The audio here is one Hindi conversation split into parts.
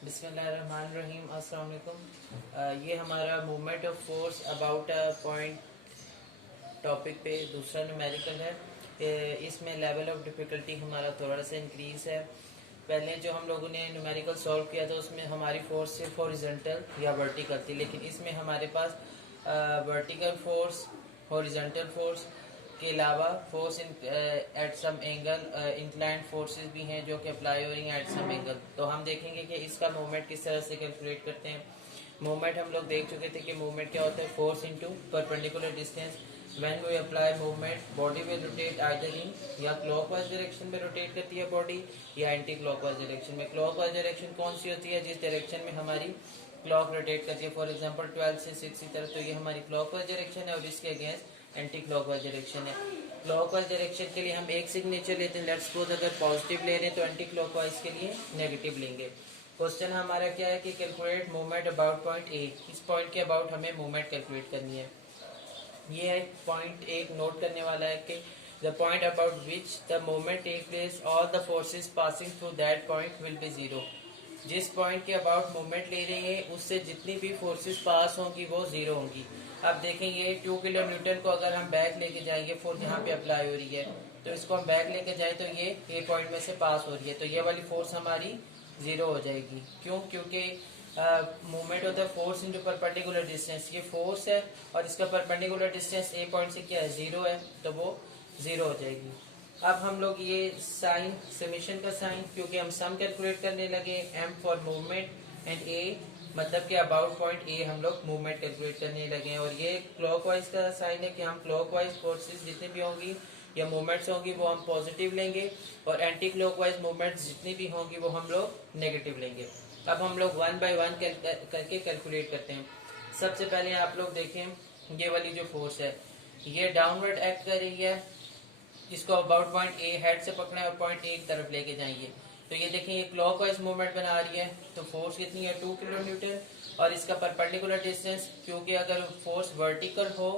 बिस्मिल्लाहिर्रहमानिर्रहीम। अस्सलाम वालेकुम। ये हमारा movement of force about a point topic पे दूसरा न्यूमेरिकल है। इसमें लेवल ऑफ डिफ़िकल्टी हमारा थोड़ा सा इंक्रीज है। पहले जो हम लोगों ने न्यूमेरिकल सॉल्व किया था उसमें हमारी फोर्स सिर्फ हॉरिजॉन्टल या वर्टिकल थी, लेकिन इसमें हमारे पास वर्टिकल फोर्स, हॉरिजॉन्टल फोर्स के अलावा force at some angle, inclined forces भी हैं जो कि अप्लाई हो रही हैं एट सम एंगल। तो हम देखेंगे कि इसका मूवमेंट किस तरह से कैलकुलेट करते हैं। मूवमेंट हम लोग देख चुके थे कि मूवमेंट क्या होता है, force into perpendicular distance. When we apply movement, body will rotate either in या क्लॉकवाइज डायरेक्शन में रोटेट करती है बॉडी या एंटी क्लॉकवाइज डायरेक्शन में। क्लॉकवाइज डायरेक्शन कौन सी होती है? जिस डायरेक्शन में हमारी क्लॉक रोटेट करती है। फॉर एग्जांपल 12 से 6 की तरफ, तो ये हमारी क्लॉकवाइज डायरेक्शन है और इसके अगेंस्ट एंटी क्लॉकवाइज डायरेक्शन है। क्लॉकवाइज डायरेक्शन के लिए हम एक सिग्नेचर लेते हैं। लेट्स सपोज अगर पॉजिटिव ले रहे हैं तो एंटी क्लॉकवाइज के लिए नेगेटिव लेंगे। क्वेश्चन हमारा क्या है कि calculate movement about point A. इस पॉइंट के अबाउट हमें मूवमेंट कैलकुलेट करनी है। ये है पॉइंट एक नोट करने वाला है कि the point about which the movement take place, all the forces passing through that point will be zero. जिस पॉइंट के अबाउट मूवमेंट ले रहे हैं उससे जितनी भी फोर्सेस पास होंगी वो जीरो होंगी। अब देखेंगे 2 किलो न्यूटन को अगर हम बैक लेके जाएंगे, फोर्स यहाँ पे अप्लाई हो रही है, तो इसको हम बैक लेके जाए तो ये ए पॉइंट में से पास हो रही है, तो ये वाली फोर्स हमारी जीरो हो जाएगी। क्यों? क्योंकि मूवमेंट होता है फोर्स इंटू परपेंडिकुलर डिस्टेंस। ये फोर्स है और इसका परपेंडिकुलर डिस्टेंस ए पॉइंट से क्या है? जीरो है, तो वो जीरो हो जाएगी। अब हम लोग ये साइन, समेशन का साइन, क्योंकि हम सम कैलकुलेट करने लगे, एम फॉर मूवमेंट एंड ए मतलब कि अबाउट पॉइंट ए हम लोग मूवमेंट कैलकुलेट करने लगे हैं। और ये क्लॉकवाइज का साइन है कि हम क्लॉकवाइज फोर्सेस जितनी भी होंगी या मूवमेंट्स होंगी वो हम पॉजिटिव लेंगे, और एंटी क्लॉकवाइज मूवमेंट्स जितनी भी होंगी वो हम लोग नेगेटिव लेंगे। अब हम लोग वन बाय वन करके कैलकुलेट करते हैं। सबसे पहले आप लोग देखें, ये वाली जो फोर्स है ये डाउनवर्ड एक्ट कर रही है। इसको अबाउट पॉइंट ए हेड से पकड़े और पॉइंट ए की तरफ लेके जाएंगे, तो ये देखें ये क्लॉकवाइज मूवमेंट बना रही है। तो फोर्स कितनी है? 2 किलो न्यूटन। और इसका परपेंडिकुलर डिस्टेंस, क्योंकि अगर फोर्स वर्टिकल हो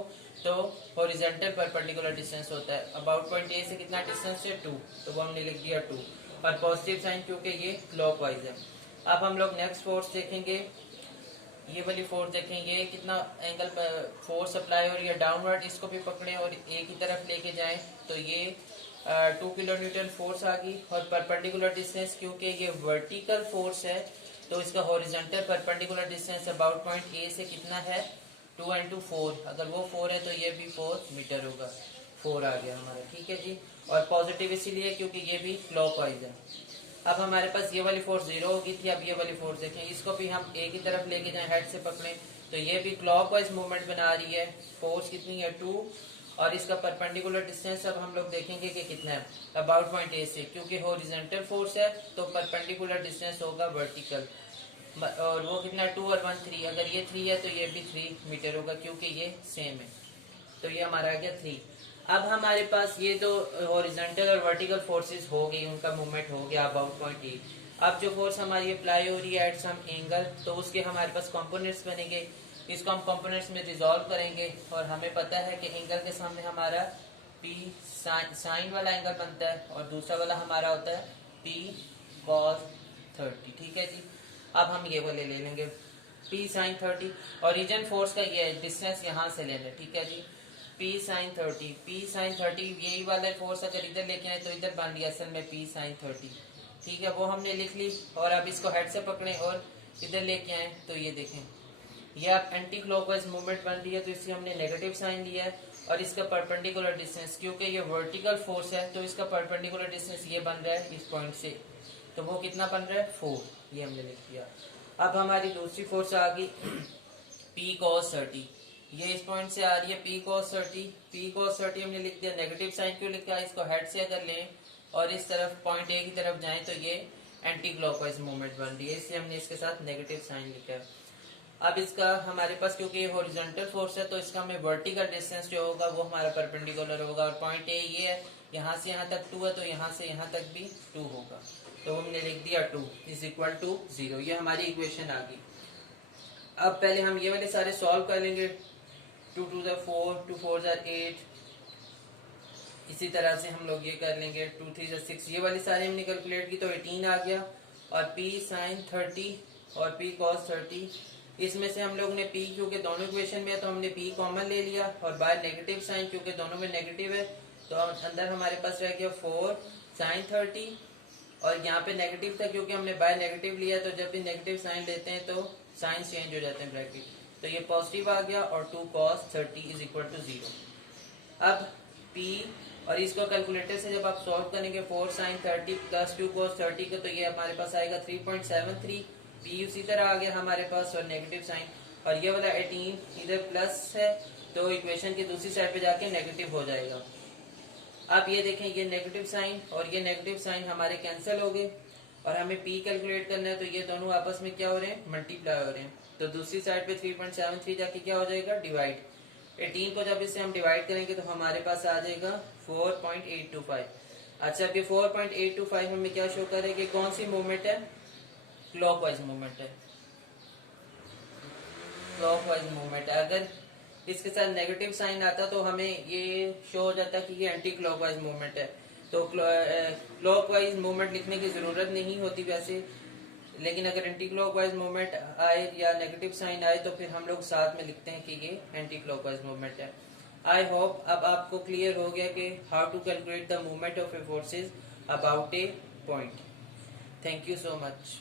तो हॉरिजॉन्टल परपेंडिकुलर डिस्टेंस होता है। अबाउट पॉइंट ए से कितना डिस्टेंस है? 2, तो वो हमने लिख दिया 2। और पॉजिटिव साइन क्योंकि ये क्लॉकवाइज है। अब हम लोग नेक्स्ट फोर्स देखेंगे। ये वाली फोर्स देखें, ये कितना एंगल पर फोर्स अप्लाई हो रही है डाउनवर्ड। इसको भी पकड़ें और ए की तरफ लेके जाएं, तो ये 2 किलो न्यूटन फोर्स आ गई। और परपेंडिकुलर डिस्टेंस, क्योंकि ये वर्टिकल फोर्स है तो इसका horizontal perpendicular distance about point A से कितना है? 2 इंटू 4। अगर वो 4 है तो ये भी 4 मीटर होगा। 4 आ गया हमारा, ठीक है जी। और पॉजिटिव इसीलिए क्योंकि ये भी क्लॉकवाइज है। अब हमारे पास ये वाली फोर्स जीरो होगी थी। अब ये वाली फोर्स देखें, इसको भी हम ए की तरफ लेके जाएं, हेड से पकड़ें, तो ये भी क्लॉकवाइज मूवमेंट बना रही है। फोर्स कितनी है? 2। और इसका परपेंडिकुलर डिस्टेंस अब हम लोग देखेंगे कि कितना है अबाउट पॉइंट ए से, क्योंकि हॉरिजॉन्टल फोर्स है तो परपेंडिकुलर डिस्टेंस होगा वर्टिकल। और वो कितना? 2 और 1 3। अगर ये 3 है तो ये भी 3 मीटर होगा क्योंकि ये सेम है, तो ये हमारा आ गया 3। अब हमारे पास ये तो हॉरिजॉन्टल और वर्टिकल फोर्सेस हो गई, उनका मूवमेंट हो गया अबाउट पॉइंट ए। अब जो फोर्स हमारी अप्लाई हो रही है एट सम एंगल, तो उसके हमारे पास कंपोनेंट्स बनेंगे। इसको हम कंपोनेंट्स में रिजॉल्व करेंगे और हमें पता है कि एंगल के सामने हमारा पी साइन वाला एंगल बनता है और दूसरा वाला हमारा होता है पी कॉस 30, ठीक है जी। अब हम ये वाले ले लेंगे पी साइन 30। ओरिजिन फोर्स का ये डिस्टेंस यहाँ से लेना, ठीक है जी। पी साइन 30, पी साइन 30 यही वाला फोर्स अगर इधर लेके आए तो इधर बन गया असल में पी साइन 30, ठीक है। वो हमने लिख ली। और अब इसको हेड से पकड़ें और इधर लेके आए, तो ये देखें ये अब एंटी क्लॉकवाइज मूवमेंट बन रही है, तो इससे हमने नेगेटिव साइन लिया है। और इसका परपेंडिकुलर डिस्टेंस, क्योंकि ये वर्टिकल फोर्स है तो इसका परपेंडिकुलर डिस्टेंस ये बन रहा है इस पॉइंट से, तो वो कितना बन रहा है? 4, ये हमने लिख दिया। अब हमारी दूसरी फोर्स आ गई पी कॉस 30। ये इस पॉइंट से आ रही है पी कॉस 30। पी कॉस 30 हमने लिख दिया। नेगेटिव साइन क्यों लिखा? इसको हेड से अगर लें और इस तरफ पॉइंट ए की तरफ जाएं तो ये एंटी क्लॉकवाइज मूवमेंट बन रही है, इसलिए हमने इसके साथ नेगेटिव साइन लिखा है। अब इसका हमारे पास क्योंकि ये हॉरिजॉन्टल फोर्स है तो इसका हमें वर्टिकल डिस्टेंस जो होगा वो हमारा परपेंडिकुलर होगा। और पॉइंट ए ये है, यहाँ से यहाँ तक 2 है, तो यहाँ से यहाँ तक भी 2 होगा, तो हमने लिख दिया 2 इज इक्वल टू 0। ये हमारी इक्वेशन आ गई। अब पहले हम ये वाले सारे सॉल्व कर लेंगे। 2 2 4, 2 4 8, इसी तरह से हम लोग ये कर लेंगे 2 3 6। ये वाली सारी हमने कैलकुलेट की तो 18 आ गया। और p साइन 30 और p cos 30। इसमें से हम लोग ने p क्योंकि दोनों इक्वेशन में है तो हमने p कॉमन ले लिया, और बाय नेगेटिव साइन क्योंकि दोनों में नेगेटिव है तो अंदर हमारे पास रह गया 4 sin 30, और यहाँ पे नेगेटिव था क्योंकि हमने बाय नेगेटिव लिया, तो जब भी नेगेटिव साइन लेते हैं तो साइन चेंज हो जाते हैं ब्रैकेट, तो ये पॉजिटिव आ गया और 2 cos 30 इज इक्वल टू 0। अब p और इसको कैलकुलेटर से जब आप सॉल्व करेंगे 4 sin 30 प्लस 2 cos 30 का, तो ये हमारे पास आएगा 3.73। p उसी तरह आ गया हमारे पास और नेगेटिव साइन, और ये वाला 18 इधर प्लस है तो इक्वेशन की दूसरी साइड पे जाके नेगेटिव हो जाएगा। आप ये देखें ये नेगेटिव साइन और ये नेगेटिव साइन हमारे कैंसिल हो गए, और हमें p कैलकुलेट करना है तो ये दोनों आपस में क्या हो रहे हैं, मल्टीप्लाई हो रहे हैं, तो दूसरी साइड पे 3.73 जाके क्या हो जाएगा, डिवाइड। 18 को जब इससे हम डिवाइड करेंगे तो हमारे पास आ जाएगा 4.825। अच्छा, अब ये 4.825 हमें क्या शो करे कि कौन सी मूवमेंट है, क्लॉकवाइज मूवमेंट है, क्लॉकवाइज मूवमेंट है। अगर इसके साथ नेगेटिव साइन आता तो हमें ये शो हो जाता कि ये एंटी क्लॉकवाइज मूवमेंट है, तो क्लॉकवाइज मूवमेंट लिखने की जरूरत नहीं होती वैसे, लेकिन अगर एंटी क्लॉकवाइज मूवमेंट आए या नेगेटिव साइन आए तो फिर हम लोग साथ में लिखते हैं कि ये एंटी क्लॉकवाइज मूवमेंट है। आई होप अब आपको क्लियर हो गया कि how to calculate the movement of a forces about a point. Thank you so much.